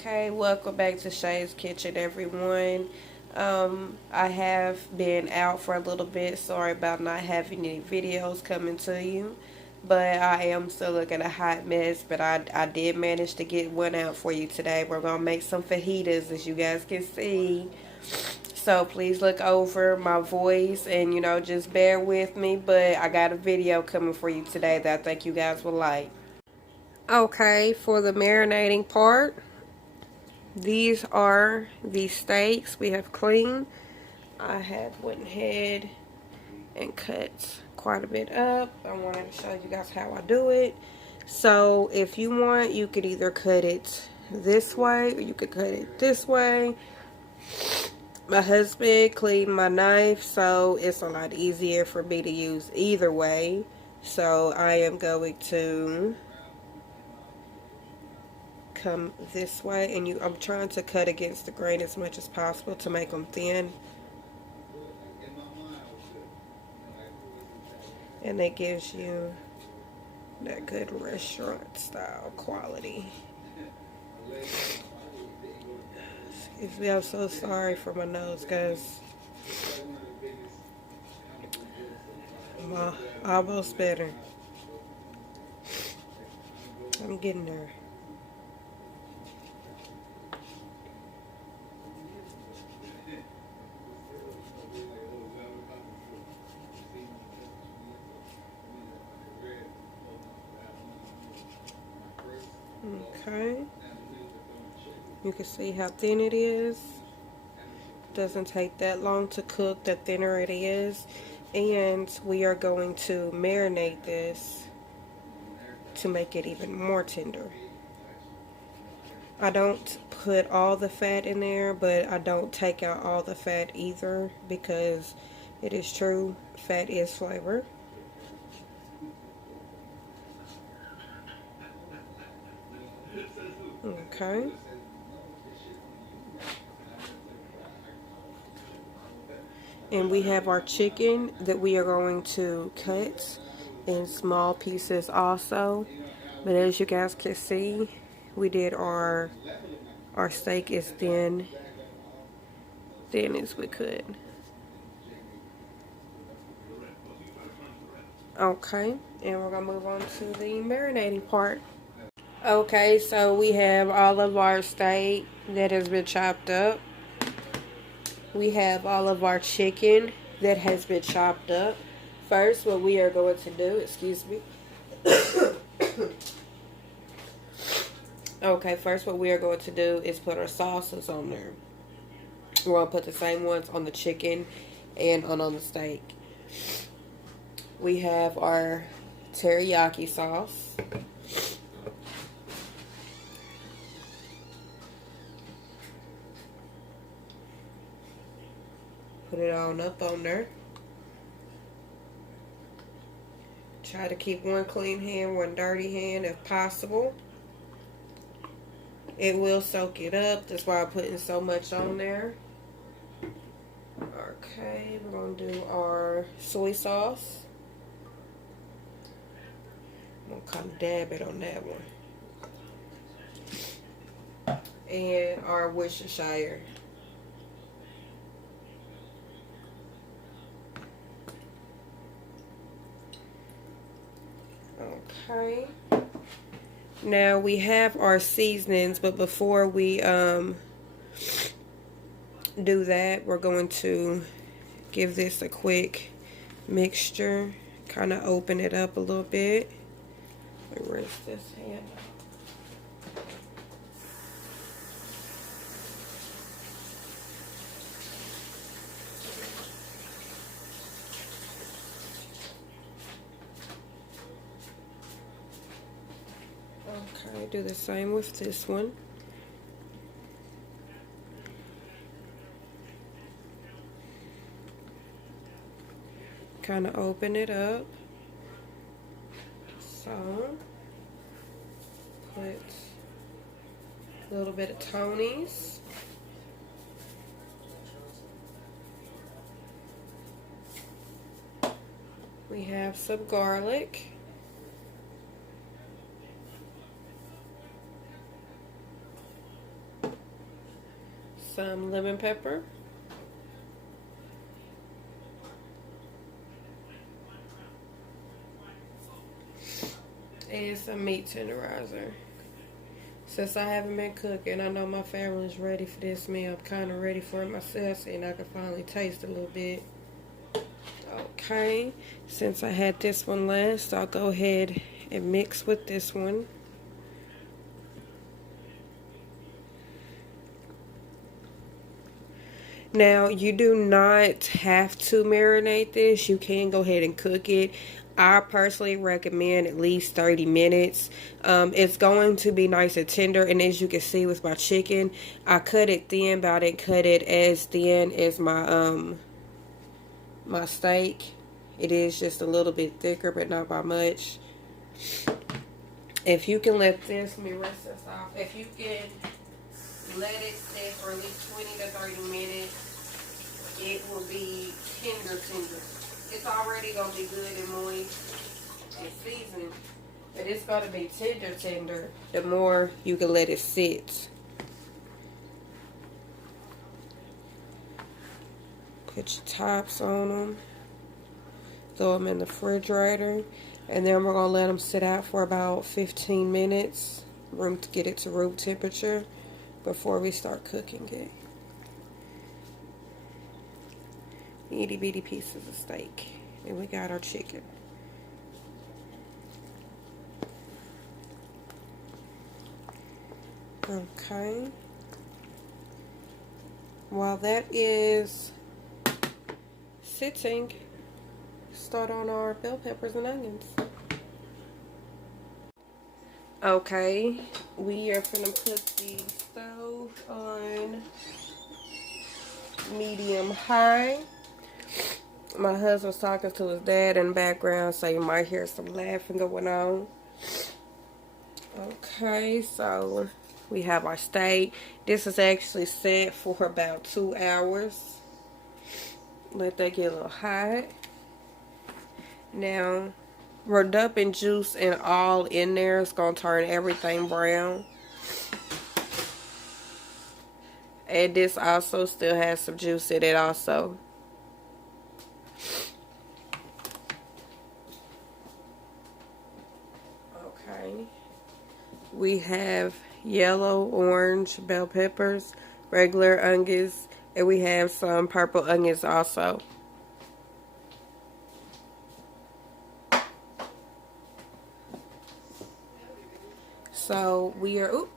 Okay, welcome back to Shay's Kitchen, everyone. I have been out for a little bit. Sorry about not having any videos coming to you, but I am still looking a hot mess. But I did manage to get one out for you today. We're gonna make some fajitas, as you guys can see. So please look over my voice and just bear with me. But I got a video coming for you today that I think you guys will like. Okay, for the marinating part. These are the steaks we have cleaned. I have went ahead and cut quite a bit up. I wanted to show you guys how I do it. So if you want, you could either cut it this way or you could cut it this way. My husband cleaned my knife, so it's a lot easier for me to use either way. So I am going to come this way, and I'm trying to cut against the grain as much as possible to make them thin, and that gives you that good restaurant style quality. Excuse me, I'm so sorry for my nose, guys. I'm almost better. I'm getting there. Okay, you can see how thin it is. Doesn't take that long to cook, the thinner it is. And we are going to marinate this to make it even more tender. I don't put all the fat in there, but I don't take out all the fat either, because it is true, fat is flavor. Okay. And we have our chicken that we are going to cut in small pieces also. But as you guys can see, we did our steak as thin as we could. Okay, and we're gonna move on to the marinating part. Okay, so we have all of our steak that has been chopped up. We have all of our chicken that has been chopped up. First, what we are going to do, excuse me. Okay, first what we are going to do is put our sauces on there. We're going to put the same ones on the chicken and on the steak. We have our teriyaki sauce. Put it on up on there. Try to keep one clean hand, one dirty hand if possible. It will soak it up. That's why I'm putting so much on there. Okay, we're going to do our soy sauce. I'm going to kind of dab it on that one. And our Worcestershire. Okay. Now we have our seasonings, but before we do that, we're going to give this a quick mixture. Kind of open it up a little bit. Where's this hand? Okay, do the same with this one. Kind of open it up. So, put a little bit of Tony's. We have some garlic. some lemon pepper. And some meat tenderizer. Since I haven't been cooking, I know my family's ready for this meal. I'm kind of ready for it myself, and I can finally taste a little bit. Okay, since I had this one last, I'll go ahead and mix with this one. Now, you do not have to marinate this. You can go ahead and cook it. I personally recommend at least 30 minutes. It's going to be nice and tender. And as you can see with my chicken, I cut it thin, but I didn't cut it as thin as my my steak. It is just a little bit thicker, but not by much. If you can let this, let me rinse this off. If you can let it sit for at least 20 to 30 minutes, it will be tender. It's already going to be good and moist and seasoned, but it's going to be tender the more you can let it sit. Put your tops on them. Throw them in the refrigerator. And then we're going to let them sit out for about 15 minutes. Room to get it to room temperature before we start cooking it. Itty bitty pieces of steak. And we got our chicken. Okay. While that is sitting, start on our bell peppers and onions. Okay, we are gonna put the stove on medium high. My husband's talking to his dad in the background, so you might hear some laughing going on. Okay, so we have our steak. This is actually set for about 2 hours. Let that get a little hot. Now, we're dumping juice and all in there. It's going to turn everything brown. And this also still has some juice in it also. Okay. We have yellow, orange bell peppers, regular onions, and we have some purple onions also. So we are, let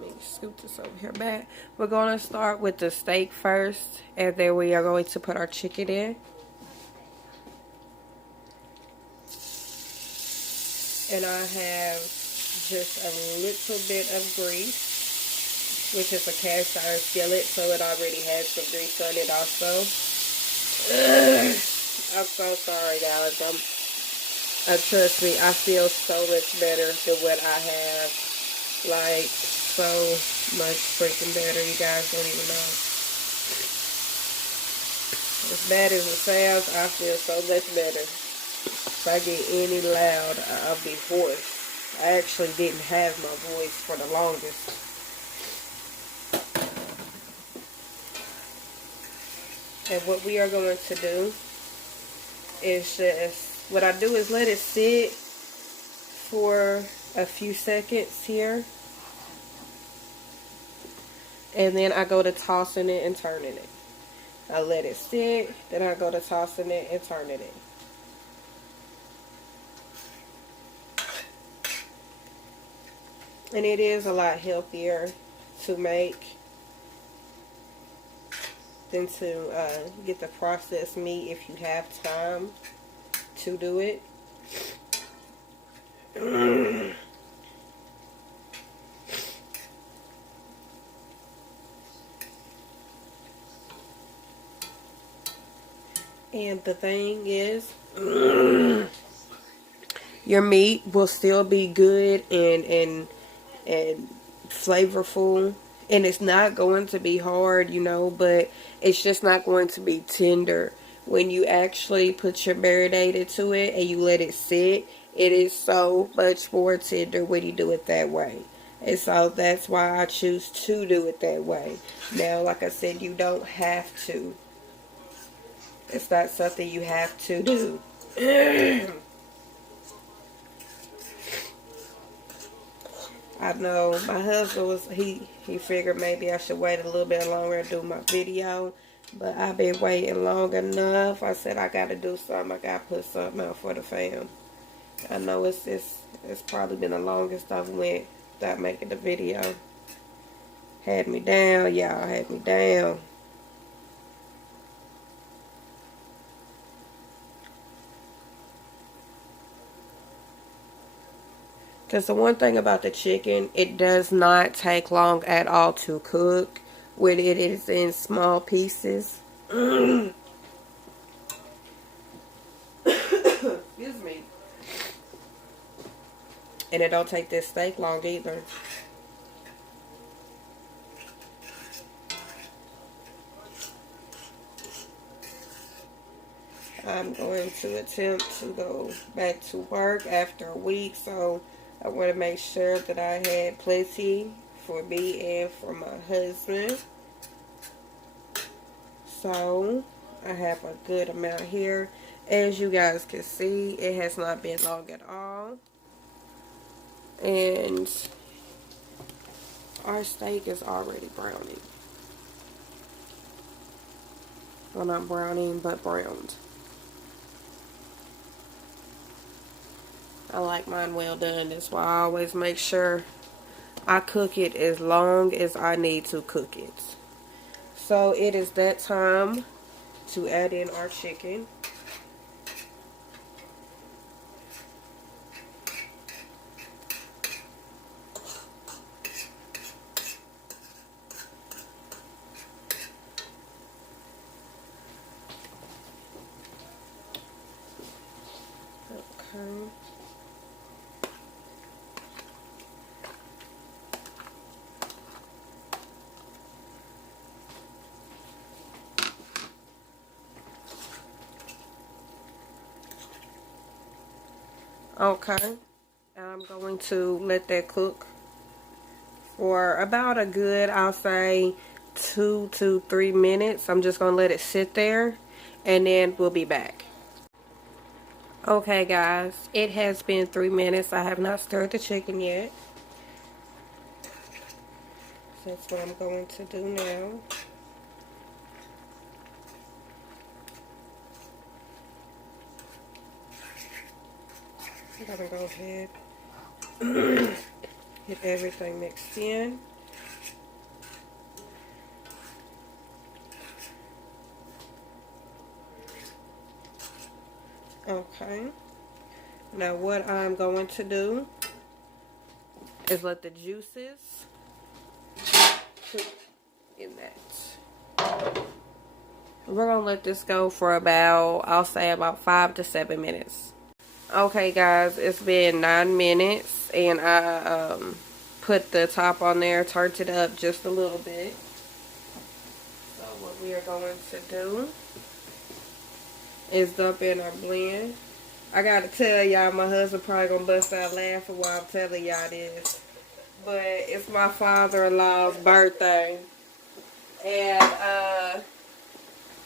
me scoop this over here back. We're going to start with the steak first, and then we are going to put our chicken in. And I have just a little bit of grease, which is a cast iron skillet, so it already has some grease on it also. I'm so sorry, guys. Trust me, I feel so much better than what I have. Like, so much freaking better, you guys don't even know. As bad as it sounds, I feel so much better. If I get any loud, I'll be hoarse. I actually didn't have my voice for the longest. And what we are going to do is just, what I do is let it sit for a few seconds here. And then I go to tossing it and turning it. I let it sit, then I go to tossing it and turning it. And it is a lot healthier to make than to get the processed meat if you have time to do it. And the thing is, your meat will still be good and flavorful, and it's not going to be hard, you know, but it's just not going to be tender. When you actually put your marinade into it and you let it sit, it is so much more tender when you do it that way. And so that's why I choose to do it that way. Now, like I said, you don't have to. It's not something you have to do. I know my husband he figured maybe I should wait a little bit longer and do my video. But I've been waiting long enough. I said I gotta do something. I gotta put something out for the fam. I know it's probably been the longest I've went without making the video. Had me down, y'all. Had me down. Because the one thing about the chicken, it does not take long at all to cook when it is in small pieces. Excuse me. And it don't take this steak long either. I'm going to attempt to go back to work after a week, so I want to make sure that I had plenty for me and for my husband. So I have a good amount here. As you guys can see, it has not been long at all. And our steak is already browning. Well, not browning, but browned. I like mine well done. That's why I always make sure I cook it as long as I need to cook it. So it is that time to add in our chicken. Okay. Okay, I'm going to let that cook for about a good, I'll say 2 to 3 minutes. I'm just going to let it sit there and then we'll be back. Okay guys, it has been 3 minutes. I have not stirred the chicken yet. So that's what I'm going to do now. I'm going to go ahead get everything mixed in. Okay. Now what I'm going to do is let the juices cook in that. We're going to let this go for about, I'll say about 5 to 7 minutes. Okay guys, it's been 9 minutes and I put the top on there, turned it up just a little bit. So what we are going to do is dump in our blend. I gotta tell y'all, my husband probably gonna bust out laughing while I'm telling y'all this, but it's my father-in-law's birthday and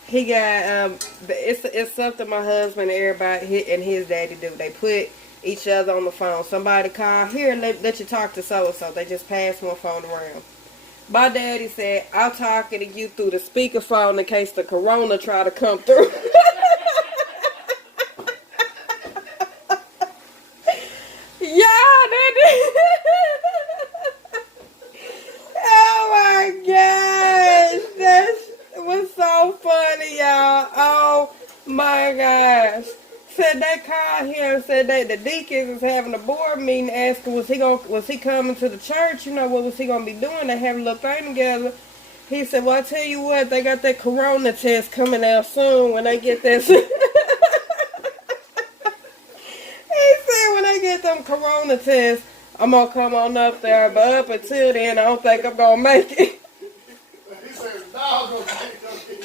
he got it's something my husband and everybody and his daddy do. They put each other on the phone. Somebody call, here, let you talk to so-and-so. They just pass one phone around. My daddy said, I'm talking to you through the speakerphone in case the corona try to come through. Yeah, that oh my gosh, that was so funny, y'all. Oh my gosh. Said they called him and said that the deacons is having a board meeting asking was he coming to the church, you know, what was he gonna be doing? They having a little thing together. He said, well, I tell you what, they got that corona test coming out soon when they get that. He said when they get them corona tests, I'm gonna come on up there, but up until then I don't think I'm gonna make it. He said the dog gonna get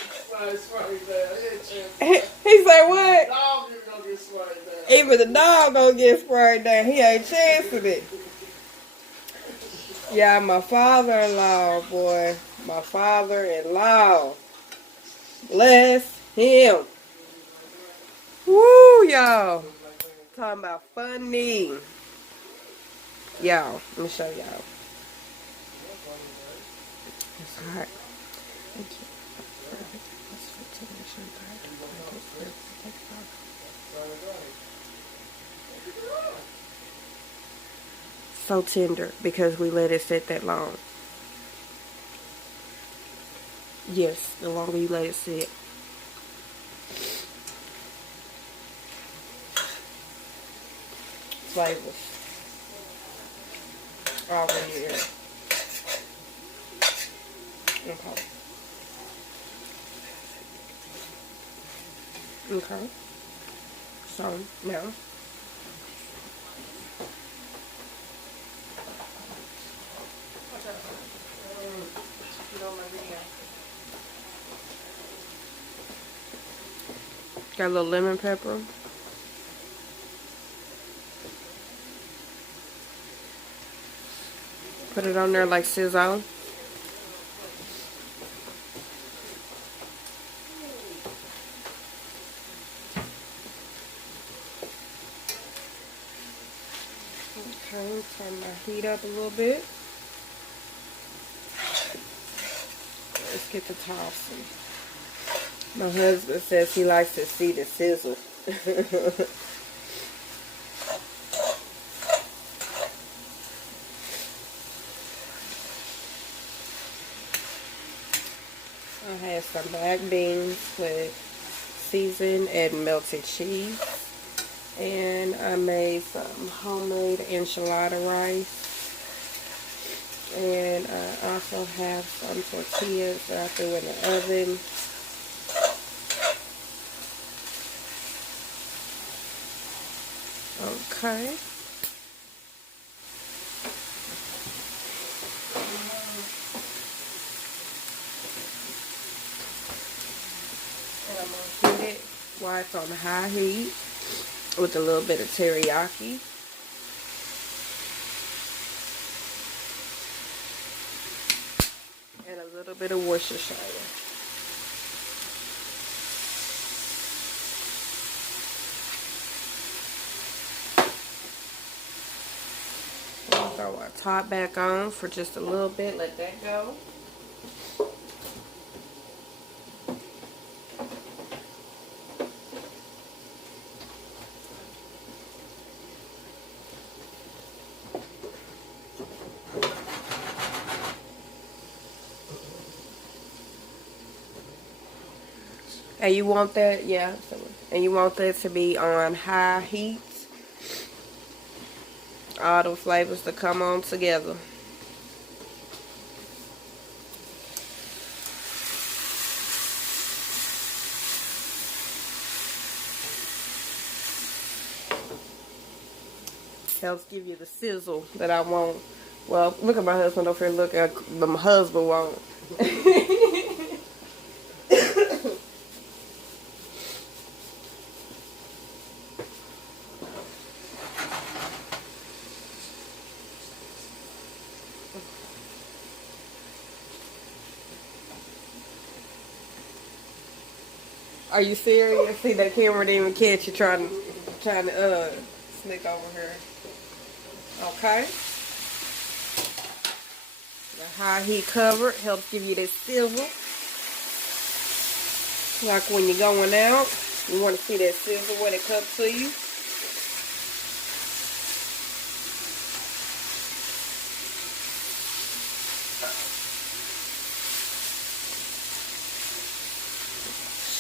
sprayed down. He said what? The dog is gonna get sprayed down. Even the dog gonna get sprayed down. He ain't chancing it. Yeah, my father-in-law, boy. My father-in-law. Bless him. Woo, y'all. Talking about funny. Y'all, let me show y'all. It's hot. So tender because we let it sit that long. Yes, the longer you let it sit. Flavors. All in here. Okay. Okay. So, now. Got a little lemon pepper. Put it on there like sizzle. Okay, turn my heat up a little bit. Let's get the tossing. My husband says he likes to see the sizzle. I had some black beans with seasoned and melted cheese. And I made some homemade enchilada rice. And I also have some tortillas that I threw in the oven. Okay. And I'm going to heat it while it's on high heat with a little bit of teriyaki. And a little bit of Worcestershire. Throw our top back on for just a little bit. Let that go. And you want that, yeah. And you want that to be on high heat. All the flavors to come on together. Helps give you the sizzle that I want. Well, look at my husband over here. Look at my husband want. Are you serious? See, that camera didn't even catch you trying to sneak over here. Okay. The high heat cover helps give you that sizzle. Like when you're going out, you want to see that sizzle when it comes to you.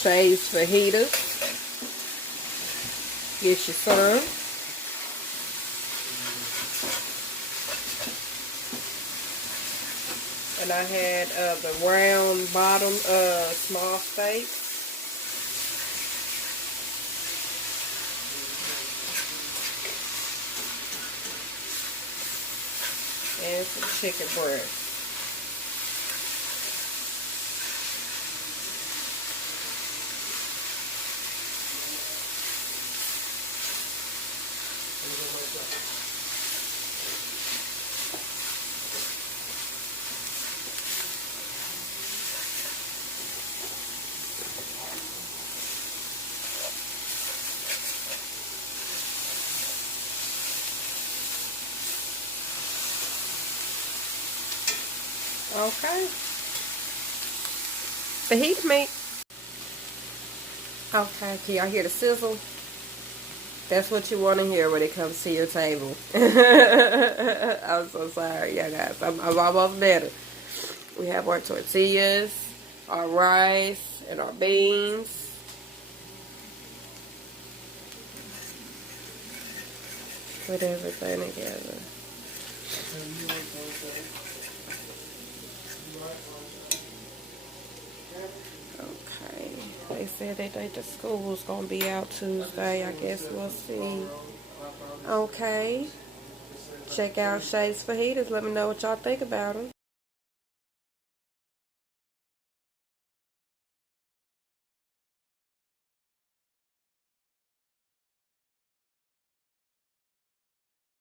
Shay's Fajitas. Get you some. And I had the round bottom small steak. And some chicken breast. Okay. Fajita meat. Okay, can y'all hear the sizzle? That's what you want to hear when it comes to your table. I'm so sorry, yeah, guys. I'm almost better. We have our tortillas, our rice, and our beans. Put everything together. Okay. They said they think the school was going to be out Tuesday. I guess we'll see. Okay. Check out Shay's Fajitas. Let me know what y'all think about them.